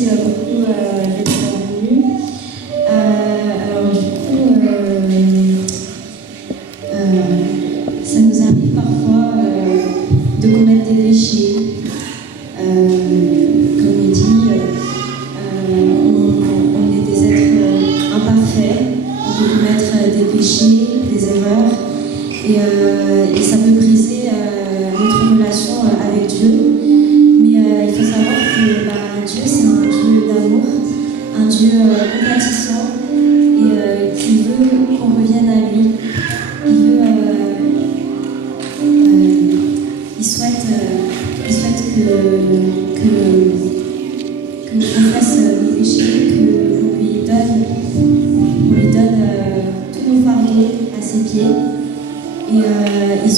merci beaucoup d'être venu. Alors du coup, ça nous arrive parfois de commettre des péchés. Comme il dit, on est des êtres imparfaits, on peut commettre des péchés, des erreurs, et ça peut briser notre relation avec Dieu. Mais il faut savoir que Dieu, c'est un Dieu d'amour, un Dieu compatissant, et qui veut qu'on revienne à lui. Il souhaite que nous confesse nos péchés, qu'on lui donne tous nos fardeaux à ses pieds. Et il